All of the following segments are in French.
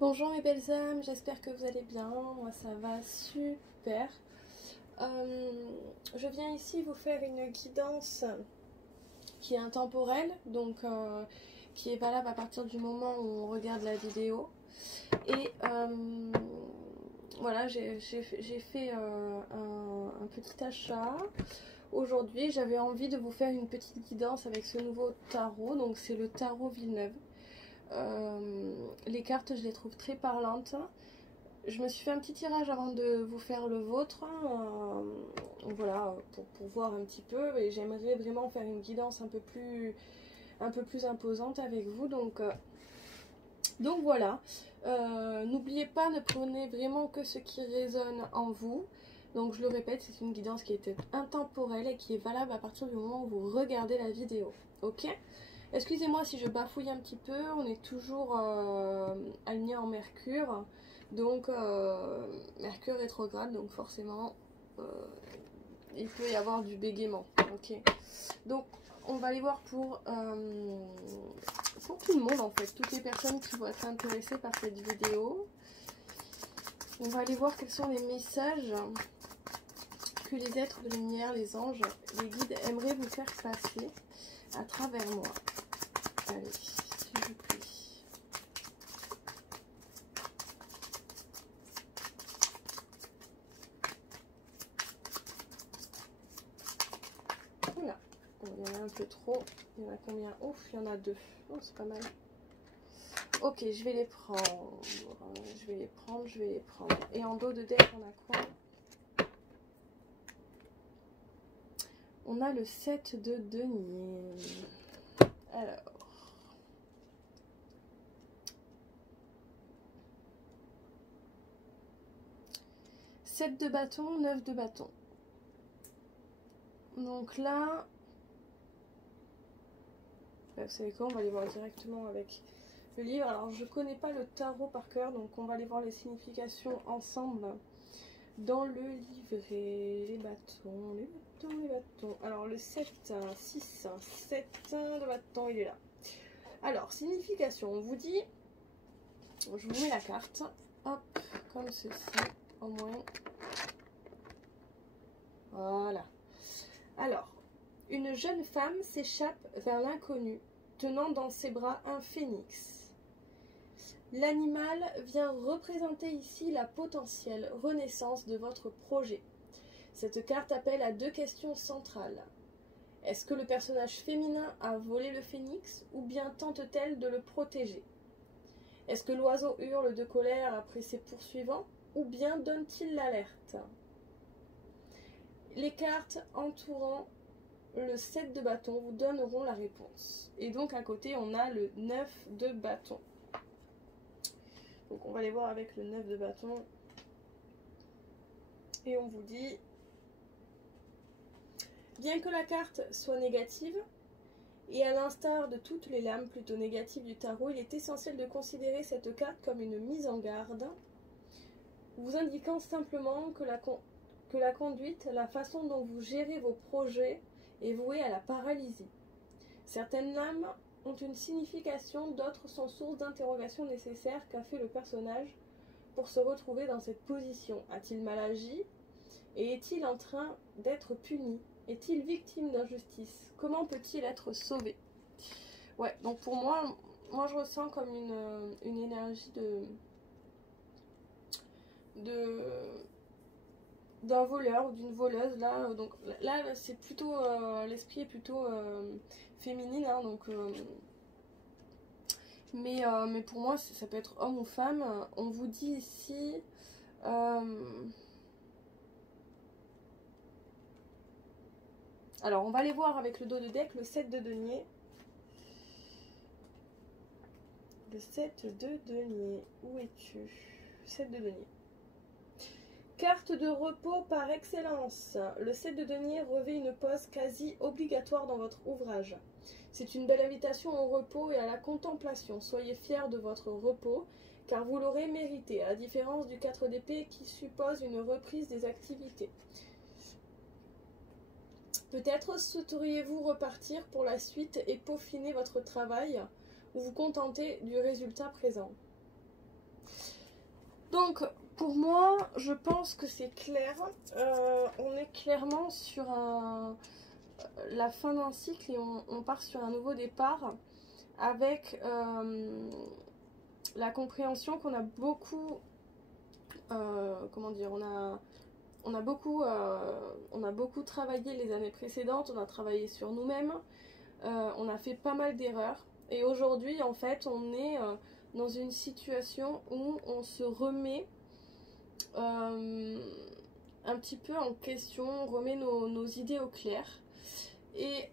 Bonjour mes belles âmes, j'espère que vous allez bien, moi ça va super. Je viens ici vous faire une guidance qui est intemporelle, donc qui est valable à partir du moment où on regarde la vidéo. Et voilà, j'ai fait un petit achat. Aujourd'hui, j'avais envie de vous faire une petite guidance avec ce nouveau tarot, donc c'est le tarot Villeneuve. Les cartes, je les trouve très parlantes. Je me suis fait un petit tirage avant de vous faire le vôtre, voilà, pour voir un petit peu, et j'aimerais vraiment faire une guidance un peu plus imposante avec vous, donc voilà. N'oubliez pas, ne prenez vraiment que ce qui résonne en vous. Donc je le répète, c'est une guidance qui est intemporelle et qui est valable à partir du moment où vous regardez la vidéo, ok? Excusez-moi si je bafouille un petit peu, on est toujours aligné en Mercure, donc Mercure rétrograde, donc forcément il peut y avoir du bégaiement, ok? Donc on va aller voir pour tout le monde en fait, toutes les personnes qui vont être intéressées par cette vidéo. On va aller voir quels sont les messages que les êtres de lumière, les anges, les guides aimeraient vous faire passer à travers moi. Allez, s'il vous plaît. Voilà. Bon, il y en a un peu trop. Il y en a combien? Ouf, il y en a deux. Oh, c'est pas mal. Ok, je vais les prendre. Je vais les prendre. Et en dos de deck, on a quoi? On a le 7 de denier. Alors. Sept de bâton, 9 de bâton. Donc là, vous savez quoi, on va aller voir directement avec le livre. Alors je connais pas le tarot par cœur, donc on va aller voir les significations ensemble dans le livret. Les bâtons, les bâtons, les bâtons. Alors le 7, 6, 7 de bâton, il est là. Alors, signification, on vous dit, je vous mets la carte, hop, comme ceci, au moins. Voilà. Alors, une jeune femme s'échappe vers l'inconnu, tenant dans ses bras un phénix. L'animal vient représenter ici la potentielle renaissance de votre projet. Cette carte appelle à deux questions centrales. Est-ce que le personnage féminin a volé le phénix ou bien tente-t-elle de le protéger? Est-ce que l'oiseau hurle de colère après ses poursuivants ou bien donne-t-il l'alerte? Les cartes entourant le 7 de bâton vous donneront la réponse. Et donc à côté on a le 9 de bâton. Donc on va aller voir avec le 9 de bâton. Et on vous dit, bien que la carte soit négative, et à l'instar de toutes les lames plutôt négatives du tarot, il est essentiel de considérer cette carte comme une mise en garde, vous indiquant simplement que la conduite, la façon dont vous gérez vos projets est vouée à la paralysie. Certaines lames ont une signification, d'autres sont source d'interrogation nécessaire. Qu'a fait le personnage pour se retrouver dans cette position? A-t-il mal agi? Et est-il en train d'être puni? Est-il victime d'injustice? Comment peut-il être sauvé? Ouais, donc pour moi je ressens comme une énergie d'un voleur ou d'une voleuse là. Donc là c'est plutôt l'esprit est plutôt féminine, hein, donc mais pour moi ça peut être homme ou femme. On vous dit ici alors on va aller voir avec le dos de deck le 7 de denier. Le 7 de denier, où es-tu? 7 de denier. Carte de repos par excellence. Le 7 de denier revêt une pose quasi obligatoire dans votre ouvrage. C'est une belle invitation au repos et à la contemplation. Soyez fiers de votre repos, car vous l'aurez mérité, à la différence du 4 d'épée qui suppose une reprise des activités. Peut-être souhaiteriez-vous repartir pour la suite et peaufiner votre travail, ou vous contenter du résultat présent. Donc, pour moi, je pense que c'est clair. On est clairement sur la fin d'un cycle et on part sur un nouveau départ avec la compréhension qu'on a beaucoup, comment dire, on a beaucoup travaillé les années précédentes, on a travaillé sur nous-mêmes, on a fait pas mal d'erreurs et aujourd'hui en fait on est dans une situation où on se remet un petit peu en question, on remet nos idées au clair et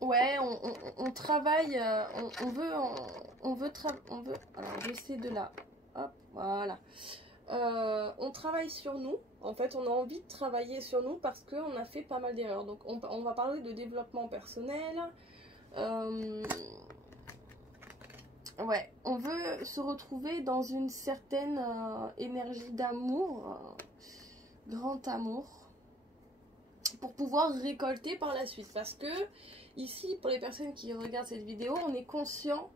ouais, on travaille, on veut, alors j'essaie de là, hop, voilà. On travaille sur nous, en fait on a envie de travailler sur nous parce qu'on a fait pas mal d'erreurs. Donc on va parler de développement personnel. Ouais, on veut se retrouver dans une certaine énergie d'amour, grand amour, pour pouvoir récolter par la suite. Parce que ici, pour les personnes qui regardent cette vidéo, on est conscient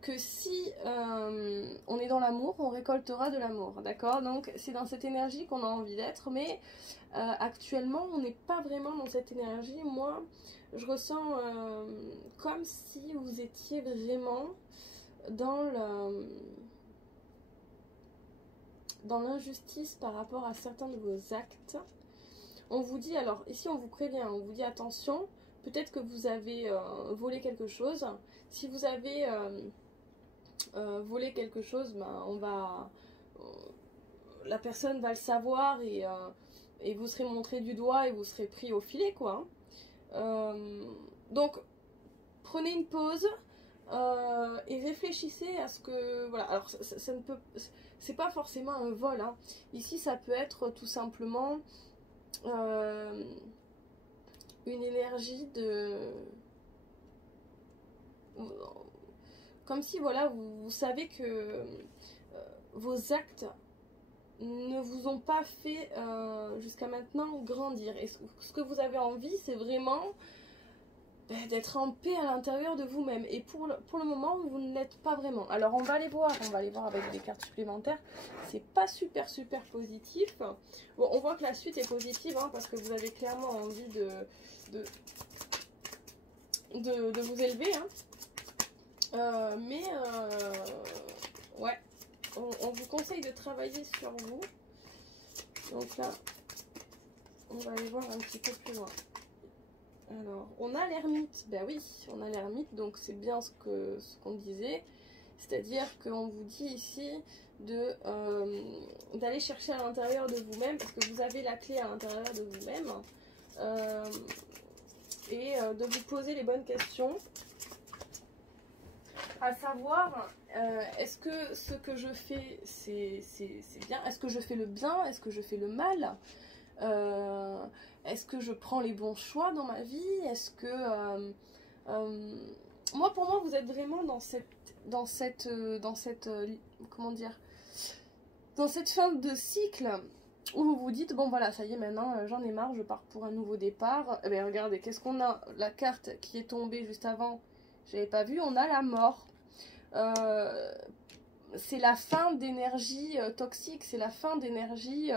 que si on est dans l'amour, on récoltera de l'amour, d'accord? Donc c'est dans cette énergie qu'on a envie d'être, mais actuellement on n'est pas vraiment dans cette énergie. Moi je ressens comme si vous étiez vraiment dans l'injustice par rapport à certains de vos actes. On vous dit, alors ici on vous prévient, on vous dit attention, peut-être que vous avez volé quelque chose. Si vous avez voler quelque chose, ben, la personne va le savoir et vous serez montré du doigt et vous serez pris au filet, quoi. Donc prenez une pause et réfléchissez à ce que, voilà, alors ça ne peut, c'est pas forcément un vol, hein. Ici ça peut être tout simplement une énergie de, comme si, voilà, vous savez que vos actes ne vous ont pas fait jusqu'à maintenant grandir. Et ce que vous avez envie, c'est vraiment d'être en paix à l'intérieur de vous-même. Et pour le moment, vous ne l'êtes pas vraiment. Alors on va aller voir avec des cartes supplémentaires. C'est pas super positif. Bon, on voit que la suite est positive, hein, parce que vous avez clairement envie de vous élever, hein. Ouais, on vous conseille de travailler sur vous. Donc là, on va aller voir un petit peu plus loin. Alors, on a l'ermite. Ben oui, on a l'ermite, donc c'est bien ce qu'on disait. C'est-à-dire qu'on vous dit ici d'aller chercher à l'intérieur de vous-même, parce que vous avez la clé à l'intérieur de vous-même, et de vous poser les bonnes questions. À savoir, est-ce que ce que je fais, c'est bien? Est-ce que je fais le bien? Est-ce que je fais le mal? Est-ce que je prends les bons choix dans ma vie? Est-ce que... pour moi, vous êtes vraiment dans cette comment dire? Dans cette fin de cycle où vous vous dites, bon voilà, ça y est, maintenant, j'en ai marre, je pars pour un nouveau départ. Eh bien, regardez, qu'est-ce qu'on a? La carte qui est tombée juste avant, j'avais pas vu, on a la mort. C'est la fin d'énergie toxique, c'est la fin d'énergie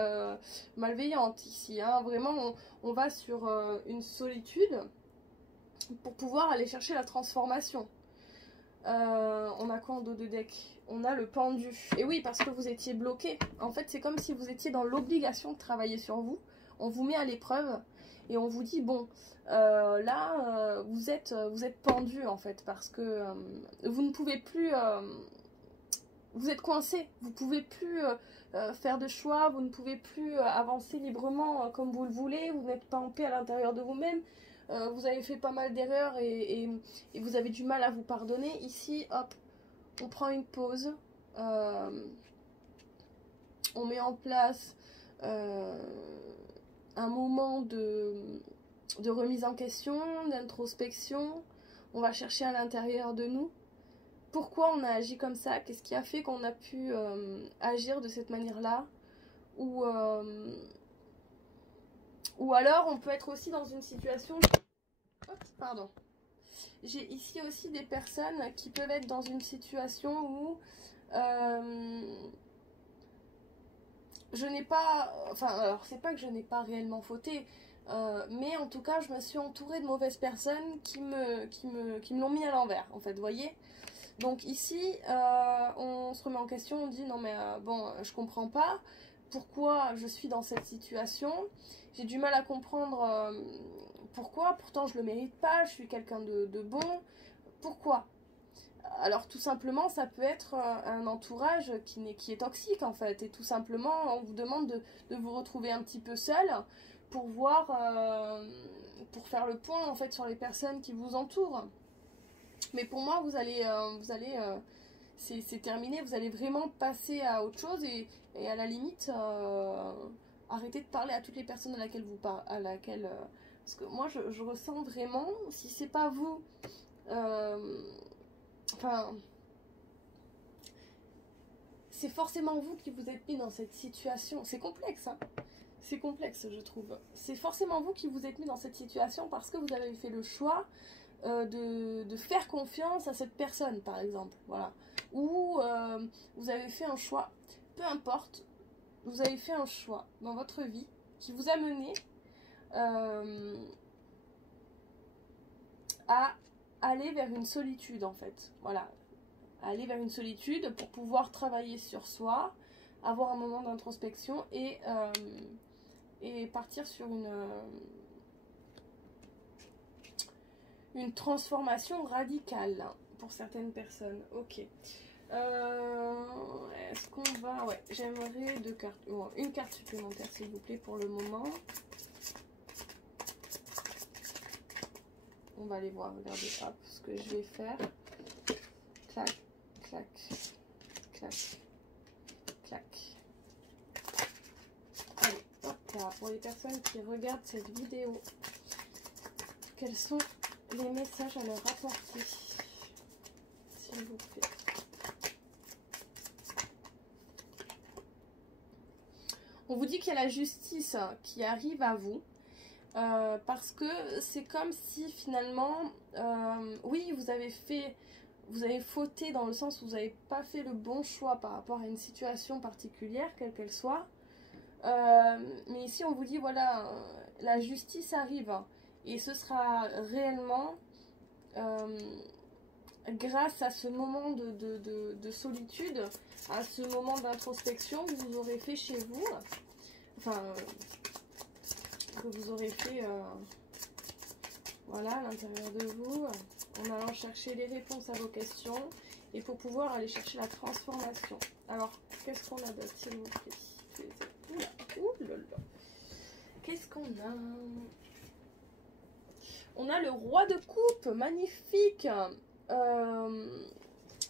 malveillante ici, hein. Vraiment on va sur une solitude pour pouvoir aller chercher la transformation. On a quoi en dos de deck? On a le pendu. Et oui, parce que vous étiez bloqué. En fait, c'est comme si vous étiez dans l'obligation de travailler sur vous. On vous met à l'épreuve et on vous dit, bon, là, vous êtes pendu, en fait, parce que vous ne pouvez plus... vous êtes coincé. Vous ne pouvez plus faire de choix. Vous ne pouvez plus avancer librement comme vous le voulez. Vous n'êtes pas en paix à l'intérieur de vous-même. Vous avez fait pas mal d'erreurs et vous avez du mal à vous pardonner. Ici, hop, on prend une pause. On met en place un moment de remise en question, d'introspection. On va chercher à l'intérieur de nous pourquoi on a agi comme ça, qu'est-ce qui a fait qu'on a pu agir de cette manière-là, ou alors on peut être aussi dans une situation... Hop, pardon. J'ai ici aussi des personnes qui peuvent être dans une situation où je n'ai pas, enfin alors c'est pas que je n'ai pas réellement fauté, mais en tout cas je me suis entourée de mauvaises personnes qui me l'ont mis à l'envers en fait, vous voyez. Donc ici on se remet en question, on dit non mais bon je comprends pas pourquoi je suis dans cette situation, j'ai du mal à comprendre pourquoi, pourtant je le mérite pas, je suis quelqu'un de bon, pourquoi? Alors tout simplement ça peut être un entourage qui est toxique en fait, et tout simplement on vous demande de vous retrouver un petit peu seul pour voir, pour faire le point en fait sur les personnes qui vous entourent. Mais pour moi c'est terminé, vous allez vraiment passer à autre chose et à la limite arrêter de parler à toutes les personnes à laquelle vous parlez, parce que moi je ressens vraiment, si c'est pas vous, enfin c'est forcément vous qui vous êtes mis dans cette situation. C'est complexe, hein. C'est complexe, je trouve. C'est forcément vous qui vous êtes mis dans cette situation parce que vous avez fait le choix de faire confiance à cette personne, par exemple. Voilà. Ou vous avez fait un choix, peu importe, vous avez fait un choix dans votre vie qui vous a mené à aller vers une solitude, en fait. Voilà. Aller vers une solitude pour pouvoir travailler sur soi, avoir un moment d'introspection et partir sur une transformation radicale pour certaines personnes. Ok. Est-ce qu'on va... Ouais, j'aimerais deux cartes. Bon, une carte supplémentaire s'il vous plaît pour le moment. On va aller voir, regardez, hop, ce que je vais faire. Clac, clac, clac, clac. Allez, hop là, pour les personnes qui regardent cette vidéo, quels sont les messages à leur apporter, s'il vous plaît. On vous dit qu'il y a la justice qui arrive à vous. Parce que c'est comme si finalement, oui, vous avez fauté dans le sens où vous n'avez pas fait le bon choix par rapport à une situation particulière, quelle qu'elle soit. Mais ici, on vous dit, voilà, la justice arrive. Et ce sera réellement grâce à ce moment de solitude, à ce moment d'introspection que vous aurez fait chez vous. Enfin... que vous aurez fait voilà, à l'intérieur de vous, en allant chercher les réponses à vos questions et pour pouvoir aller chercher la transformation. Alors, qu'est-ce qu'on a d'autre, s'il vous plaît? Oula. Qu'est-ce qu'on a? On a le roi de coupe, magnifique.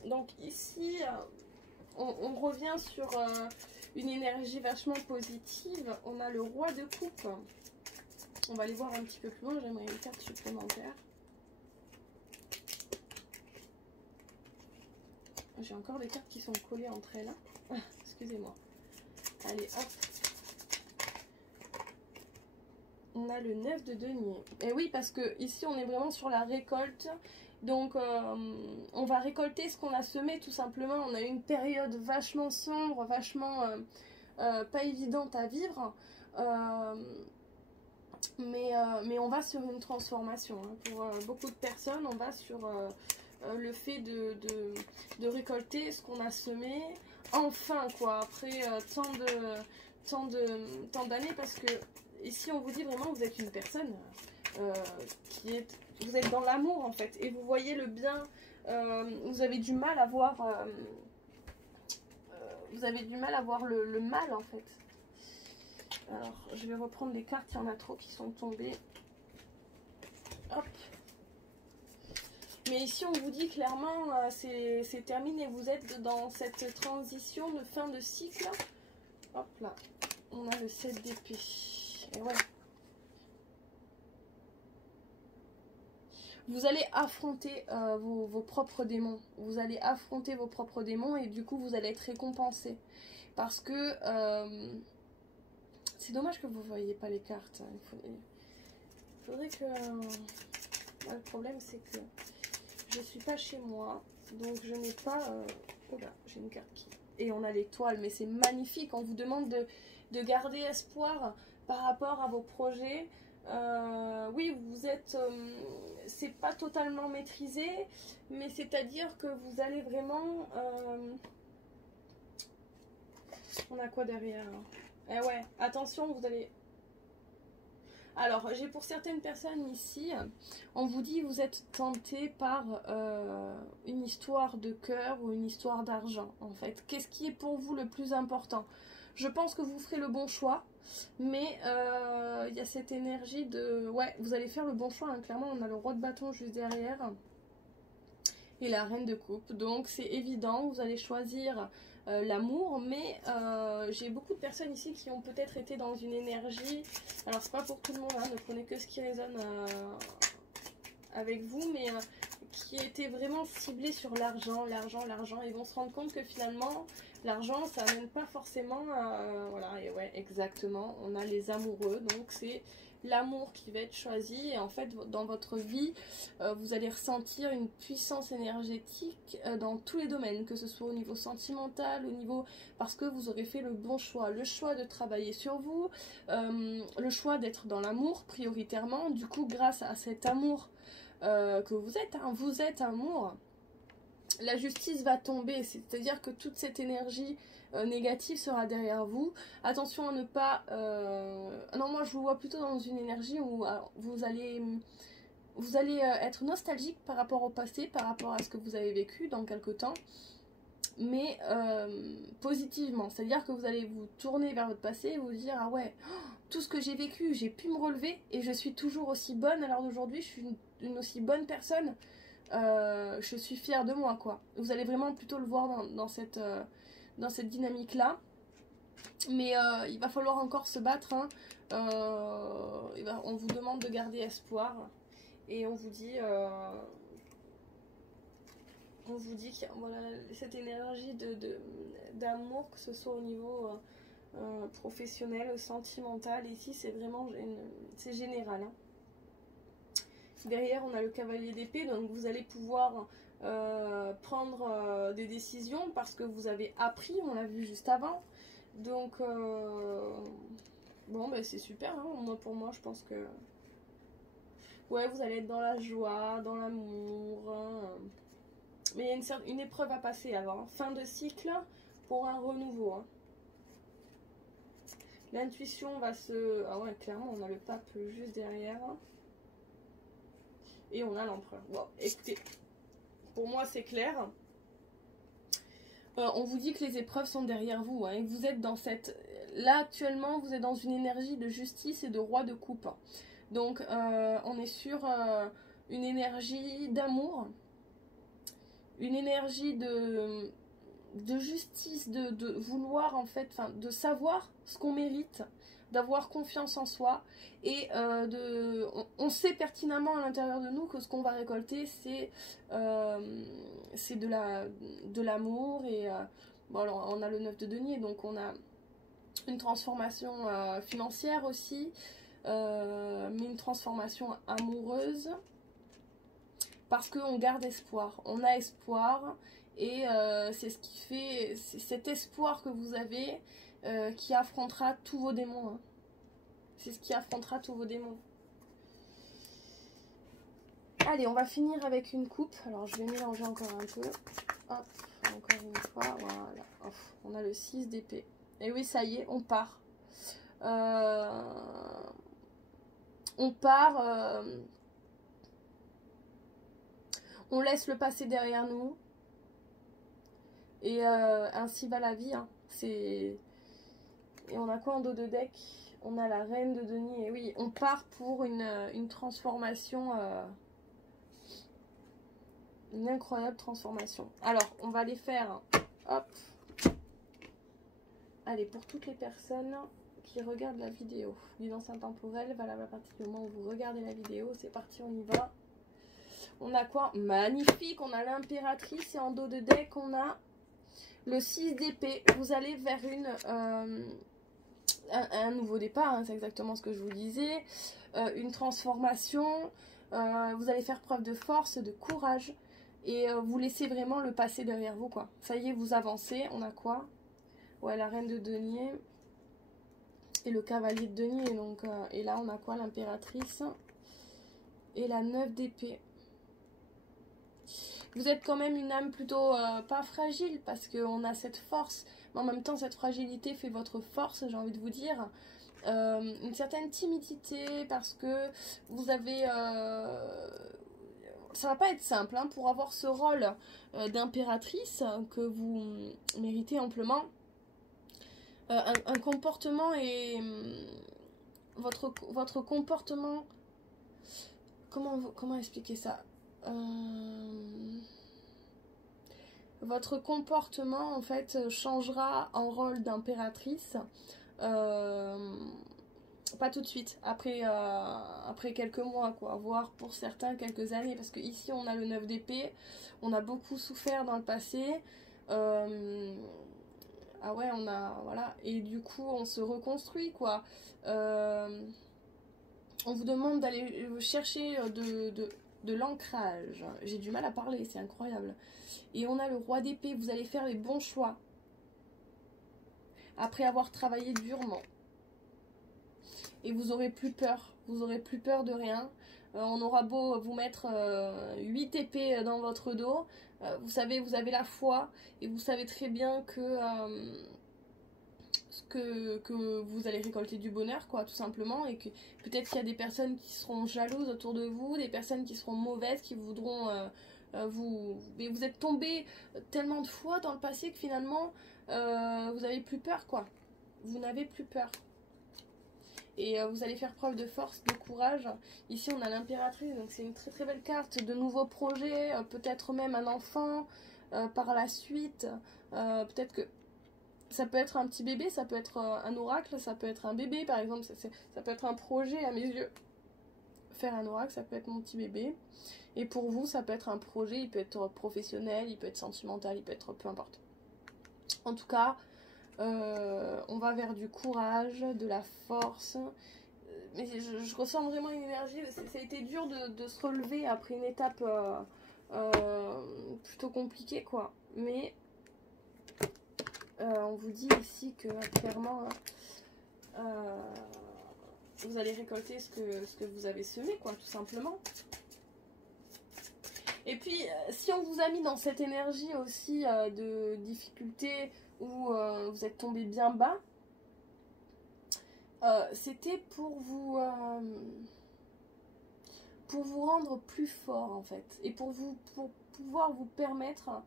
Donc ici, on revient sur une énergie vachement positive. On a le roi de coupe. On va aller voir un petit peu plus loin, j'aimerais une carte supplémentaire. J'ai encore des cartes qui sont collées entre elles. Ah, excusez-moi. Allez, hop. On a le 9 de denier. Et oui, parce que ici, on est vraiment sur la récolte. Donc, on va récolter ce qu'on a semé, tout simplement. On a eu une période vachement sombre, vachement pas évidente à vivre. Mais on va sur une transformation. Hein. Pour beaucoup de personnes, on va sur le fait de récolter ce qu'on a semé. Enfin, quoi, après tant d'années, parce que ici, on vous dit vraiment que vous êtes une personne vous êtes dans l'amour, en fait. Et vous voyez le bien, vous avez du mal à voir... vous avez du mal à voir le mal, en fait. Alors, je vais reprendre les cartes, il y en a trop qui sont tombées. Hop. Mais ici, on vous dit clairement, c'est terminé. Vous êtes dans cette transition de fin de cycle. Hop là. On a le 7 d'épée. Et ouais. Vous allez affronter vos propres démons. Vous allez affronter vos propres démons et du coup, vous allez être récompensé. Parce que... c'est dommage que vous ne voyez pas les cartes. Il faudrait que... Là, le problème, c'est que je ne suis pas chez moi. Donc, je n'ai pas... Oh là, j'ai une carte qui... Et on a l'étoile, mais c'est magnifique. On vous demande de garder espoir par rapport à vos projets. Oui, vous êtes... c'est pas totalement maîtrisé, mais c'est-à-dire que vous allez vraiment... on a quoi derrière? Eh ouais, attention, vous allez... Alors, j'ai pour certaines personnes ici, on vous dit vous êtes tenté par une histoire de cœur ou une histoire d'argent, en fait. Qu'est-ce qui est pour vous le plus important? Je pense que vous ferez le bon choix, mais il y a cette énergie de... Ouais, vous allez faire le bon choix, hein. Clairement, on a le roi de bâton juste derrière et la reine de coupe. Donc, c'est évident, vous allez choisir... l'amour, mais j'ai beaucoup de personnes ici qui ont peut-être été dans une énergie, alors c'est pas pour tout le monde, hein, ne prenez que ce qui résonne avec vous, mais qui étaient vraiment ciblés sur l'argent, ils vont se rendre compte que finalement l'argent ça n'amène pas forcément voilà, et ouais, exactement, on a les amoureux, donc c'est l'amour qui va être choisi, et en fait dans votre vie vous allez ressentir une puissance énergétique dans tous les domaines, que ce soit au niveau sentimental, au niveau, parce que vous aurez fait le bon choix, le choix de travailler sur vous, le choix d'être dans l'amour prioritairement. Du coup, grâce à cet amour que vous êtes, hein, vous êtes amour, la justice va tomber, c'est-à-dire que toute cette énergie négative sera derrière vous. Attention à ne pas... non, moi je vous vois plutôt dans une énergie où vous allez être nostalgique par rapport au passé, par rapport à ce que vous avez vécu dans quelque temps, mais positivement. C'est-à-dire que vous allez vous tourner vers votre passé et vous dire, ah ouais, tout ce que j'ai vécu, j'ai pu me relever et je suis toujours aussi bonne à l'heure d'aujourd'hui, je suis une aussi bonne personne. Je suis fière de moi, quoi. Vous allez vraiment plutôt le voir dans cette dynamique-là. Mais il va falloir encore se battre, hein. On vous demande de garder espoir. Et on vous dit qu'il y a, voilà, cette énergie d'amour, que ce soit au niveau professionnel, sentimental. Ici, c'est vraiment c'est général, hein. Derrière, on a le cavalier d'épée, donc vous allez pouvoir prendre des décisions parce que vous avez appris, on l'a vu juste avant. Donc, bon, ben c'est super, hein. Moi, pour moi, je pense que... Ouais, vous allez être dans la joie, dans l'amour, hein. Mais il y a une épreuve à passer avant, hein. Fin de cycle pour un renouveau, hein. L'intuition va se... Ah ouais, clairement, on a le pape juste derrière. Et on a l'empereur. Bon, écoutez, pour moi c'est clair. On vous dit que les épreuves sont derrière vous, hein, et que vous êtes dans cette... Là actuellement vous êtes dans une énergie de justice et de roi de coupe. Donc on est sur une énergie d'amour, une énergie de justice, de vouloir en fait, enfin de savoir ce qu'on mérite, d'avoir confiance en soi, et on sait pertinemment à l'intérieur de nous que ce qu'on va récolter c'est de l'amour, et bon, alors, on a le 9 de denier, donc on a une transformation financière aussi, mais une transformation amoureuse, parce qu'on garde espoir, on a espoir, et c'est ce qui fait, c'est cet espoir que vous avez qui affrontera tous vos démons, hein. C'est ce qui affrontera tous vos démons. Allez, on va finir avec une coupe. Alors je vais mélanger encore un peu. Hop, encore une fois, voilà. Hop, on a le 6 d'épée. Et oui, ça y est, on part. On part. On laisse le passé derrière nous. Et ainsi va la vie, hein. Et on a quoi en dos de deck? On a la reine de denier. Et oui, on part pour une transformation, une incroyable transformation. Alors, on va les faire. Hop. Allez, pour toutes les personnes qui regardent la vidéo, guidance intemporelle, valable à partir du moment où vous regardez la vidéo. C'est parti, on y va. On a quoi? Magnifique. On a l'impératrice, et en dos de deck, on a le 6 d'épée. Vous allez vers un nouveau départ, hein, c'est exactement ce que je vous disais, une transformation, Vous allez faire preuve de force, de courage. Et vous laissez vraiment le passé derrière vous, quoi. Ça y est, vous avancez. On a quoi? Ouais, la reine de denier. Et le cavalier de denier. Donc, et là, on a quoi? L'impératrice. Et la 9 d'épée. Vous êtes quand même une âme plutôt pas fragile. Parce qu'on a cette force. Mais en même temps, cette fragilité fait votre force, j'ai envie de vous dire. Une certaine timidité. Parce que vous avez... ça va pas être simple hein, pour avoir ce rôle d'impératrice que vous méritez amplement. Un comportement et votre comportement, comment expliquer ça, votre comportement en fait changera en rôle d'impératrice pas tout de suite, après quelques mois, quoi, voire pour certains quelques années, parce que ici on a le 9 d'épée, on a beaucoup souffert dans le passé, ah ouais, on a, voilà, et du coup on se reconstruit, quoi. On vous demande d'aller chercher de l'ancrage, j'ai du mal à parler, c'est incroyable, et on a le roi d'épée, vous allez faire les bons choix, après avoir travaillé durement. Et vous aurez plus peur de rien. On aura beau vous mettre 8 épées dans votre dos, vous savez, vous avez la foi, et vous savez très bien que vous allez récolter du bonheur, quoi, tout simplement, et que peut-être qu'il y a des personnes qui seront jalouses autour de vous, des personnes qui seront mauvaises, qui voudront mais vous êtes tombé tellement de fois dans le passé que finalement vous avez plus peur, quoi. Vous n'avez plus peur. Et vous allez faire preuve de force, de courage. Ici on a l'impératrice, donc c'est une très très belle carte, de nouveaux projets, peut-être même un enfant par la suite. Peut-être que ça peut être un petit bébé, ça peut être un oracle, ça peut être un bébé par exemple, ça peut être un projet à mes yeux. Faire un oracle, ça peut être mon petit bébé. Et pour vous, ça peut être un projet, il peut être professionnel, il peut être sentimental, il peut être peu importe. En tout cas, on va vers du courage, de la force. Mais je ressens vraiment une énergie. Ça a été dur de se relever après une étape plutôt compliquée, quoi. Mais on vous dit ici que clairement vous allez récolter ce que vous avez semé, quoi, tout simplement. Et puis, si on vous a mis dans cette énergie aussi de difficulté où vous êtes tombé bien bas, c'était pour vous rendre plus fort, en fait. Et pour pouvoir vous permettre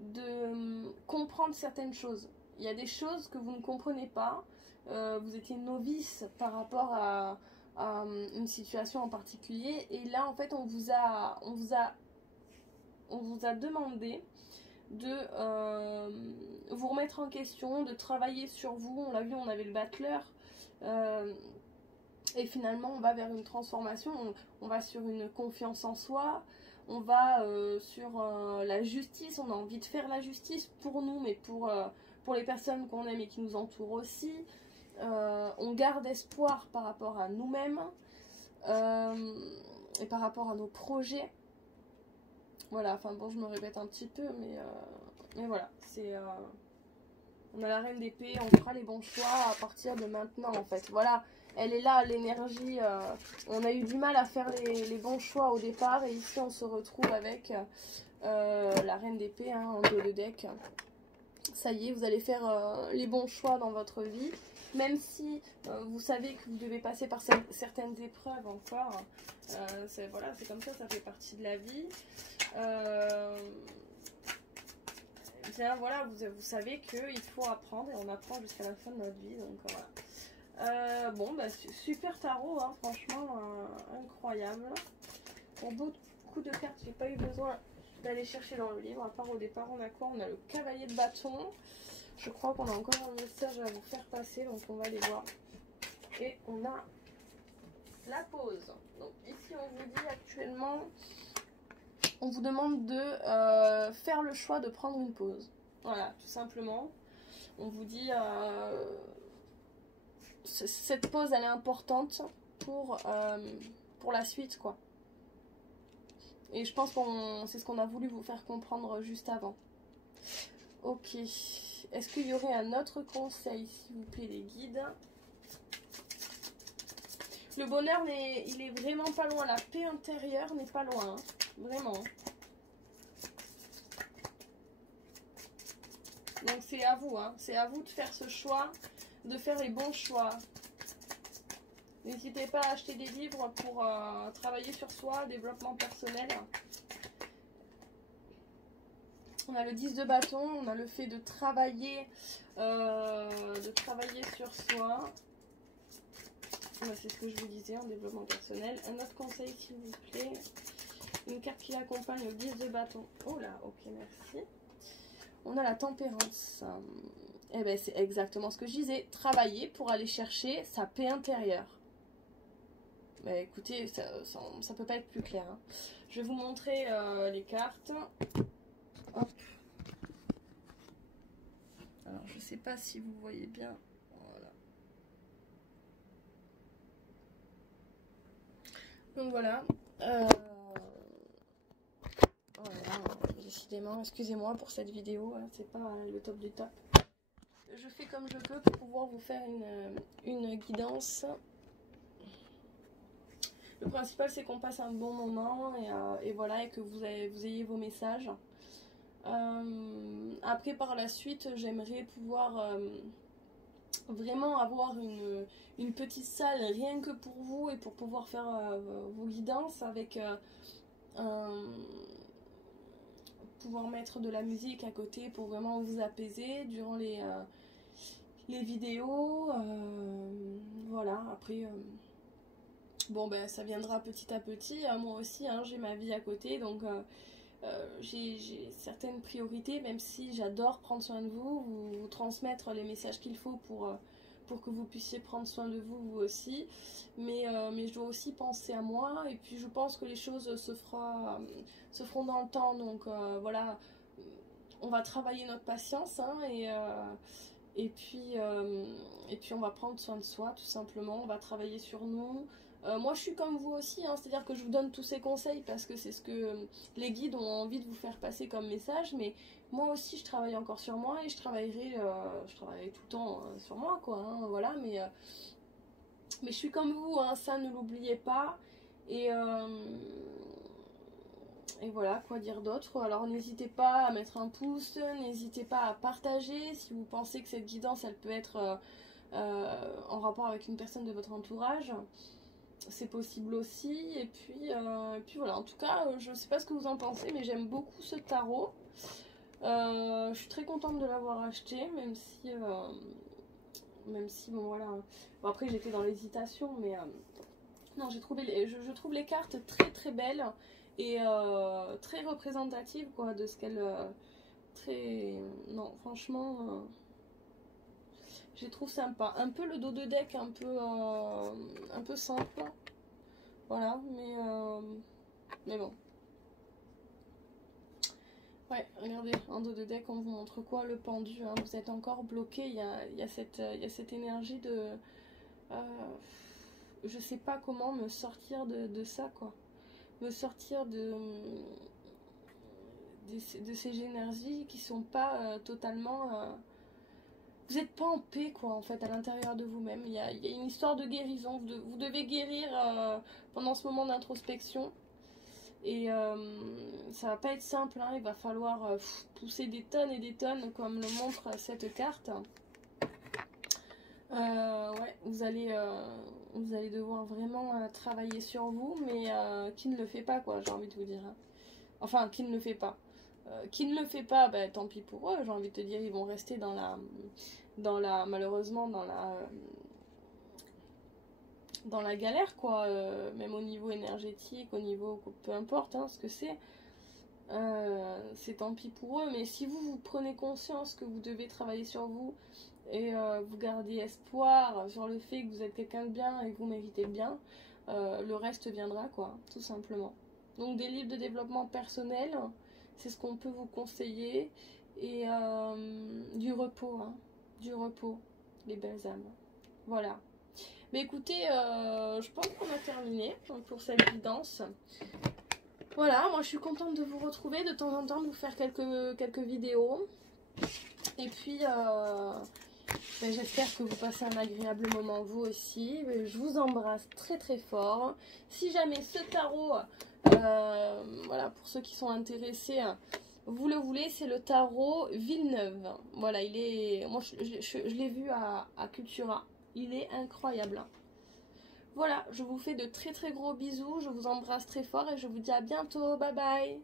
de comprendre certaines choses. Il y a des choses que vous ne comprenez pas. Vous étiez novice par rapport à une situation en particulier. Et là, en fait, on vous a demandé de vous remettre en question, de travailler sur vous. On l'a vu, on avait le battleur. Et finalement, on va vers une transformation. On va sur une confiance en soi. On va sur la justice. On a envie de faire la justice pour nous, mais pour les personnes qu'on aime et qui nous entourent aussi. On garde espoir par rapport à nous-mêmes et par rapport à nos projets. Voilà, enfin bon, je me répète un petit peu, mais voilà, c'est... on a la reine d'épée, on fera les bons choix à partir de maintenant, en fait. Voilà, elle est là, l'énergie. On a eu du mal à faire les bons choix au départ, et ici, on se retrouve avec la reine d'épée, hein, en dos de deck. Ça y est, vous allez faire les bons choix dans votre vie. Même si vous savez que vous devez passer par certaines épreuves encore. Voilà, c'est comme ça fait partie de la vie. Bien, voilà, vous savez qu'il faut apprendre et on apprend jusqu'à la fin de notre vie. Donc voilà. Bon, bah, super tarot, hein, franchement, incroyable. Pour beaucoup de cartes, j'ai pas eu besoin d'aller chercher dans le livre. À part au départ, on a quoi? On a le cavalier de bâton. Je crois qu'on a encore un message à vous faire passer, donc on va aller voir. Et on a la pause. Donc ici, on vous dit actuellement, on vous demande de faire le choix de prendre une pause. Voilà, tout simplement. On vous dit, cette pause, elle est importante pour la suite, quoi. Et je pense que c'est ce qu'on a voulu vous faire comprendre juste avant. Ok. Est-ce qu'il y aurait un autre conseil, s'il vous plaît, les guides? Le bonheur, il est vraiment pas loin. La paix intérieure n'est pas loin. Hein. Vraiment. Donc c'est à vous. Hein. C'est à vous de faire ce choix, de faire les bons choix. N'hésitez pas à acheter des livres pour travailler sur soi, développement personnel. On a le 10 de bâton, on a le fait de travailler sur soi. C'est ce que je vous disais en développement personnel. Un autre conseil s'il vous plaît. Une carte qui accompagne le 10 de bâton. Oh là, ok, merci. On a la tempérance. Eh bien, c'est exactement ce que je disais. Travailler pour aller chercher sa paix intérieure. Bah, écoutez, ça peut pas être plus clair. Hein. Je vais vous montrer les cartes. Hop. Alors, je sais pas si vous voyez bien. Voilà. Donc voilà. Voilà. Décidément, excusez-moi pour cette vidéo. Hein, c'est pas le top du top. Je fais comme je peux pour pouvoir vous faire une guidance. Le principal, c'est qu'on passe un bon moment et voilà, et que vous ayez vos messages. Après, par la suite, j'aimerais pouvoir vraiment avoir une petite salle rien que pour vous et pour pouvoir faire vos guidances avec pouvoir mettre de la musique à côté pour vraiment vous apaiser durant les vidéos. Voilà, après... bon ben ça viendra petit à petit, moi aussi hein, j'ai ma vie à côté donc j'ai certaines priorités même si j'adore prendre soin de vous transmettre les messages qu'il faut pour que vous puissiez prendre soin de vous, vous aussi, mais je dois aussi penser à moi et puis je pense que les choses se feront dans le temps donc voilà, on va travailler notre patience hein, et puis on va prendre soin de soi tout simplement, on va travailler sur nous. Moi je suis comme vous aussi, hein, c'est à dire que je vous donne tous ces conseils parce que c'est ce que les guides ont envie de vous faire passer comme message, mais moi aussi je travaille encore sur moi et je travaillerai tout le temps sur moi quoi, hein, voilà, mais je suis comme vous, hein, ça ne l'oubliez pas et voilà, quoi dire d'autre. Alors n'hésitez pas à mettre un pouce, n'hésitez pas à partager si vous pensez que cette guidance elle peut être en rapport avec une personne de votre entourage. C'est possible aussi. Et puis voilà, en tout cas, je ne sais pas ce que vous en pensez, mais j'aime beaucoup ce tarot. Je suis très contente de l'avoir acheté, même si bon voilà. Bon, après j'étais dans l'hésitation, mais non, j'ai trouvé je trouve les cartes très très belles et très représentatives quoi de ce qu'elles non franchement je les trouve sympa. Un peu le dos de deck un peu simple, voilà, mais bon. Ouais, regardez, en dos de deck, on vous montre quoi? Le pendu, hein, vous êtes encore bloqué, il y a cette énergie de... je sais pas comment me sortir de ça, quoi. Me sortir de ces énergies qui sont pas totalement... vous n'êtes pas en paix, quoi, en fait, à l'intérieur de vous-même. Il y a une histoire de guérison. Vous devez guérir pendant ce moment d'introspection. Et ça va pas être simple, hein. Il va falloir pousser des tonnes et des tonnes, comme le montre cette carte. Ouais, vous allez devoir vraiment travailler sur vous, mais qui ne le fait pas, quoi, j'ai envie de vous dire. Hein. Enfin, qui ne le fait pas. Qui ne le fait pas, bah, tant pis pour eux, j'ai envie de te dire, ils vont rester malheureusement dans la galère quoi, même au niveau énergétique, au niveau peu importe hein, ce que c'est tant pis pour eux, mais si vous prenez conscience que vous devez travailler sur vous et vous gardez espoir sur le fait que vous êtes quelqu'un de bien et que vous méritez le bien, le reste viendra quoi, tout simplement. Donc des livres de développement personnel, c'est ce qu'on peut vous conseiller, et du repos, hein, du repos, les belles âmes. Voilà. Mais écoutez, je pense qu'on a terminé pour cette guidance. Voilà, moi je suis contente de vous retrouver, de temps en temps de vous faire quelques vidéos. Et puis, j'espère que vous passez un agréable moment vous aussi. Je vous embrasse très très fort. Si jamais ce tarot, voilà, pour ceux qui sont intéressés, vous le voulez, c'est le tarot Villeneuve. Voilà, moi je l'ai vu à Cultura. Il est incroyable. Voilà, je vous fais de très très gros bisous. Je vous embrasse très fort et je vous dis à bientôt. Bye bye.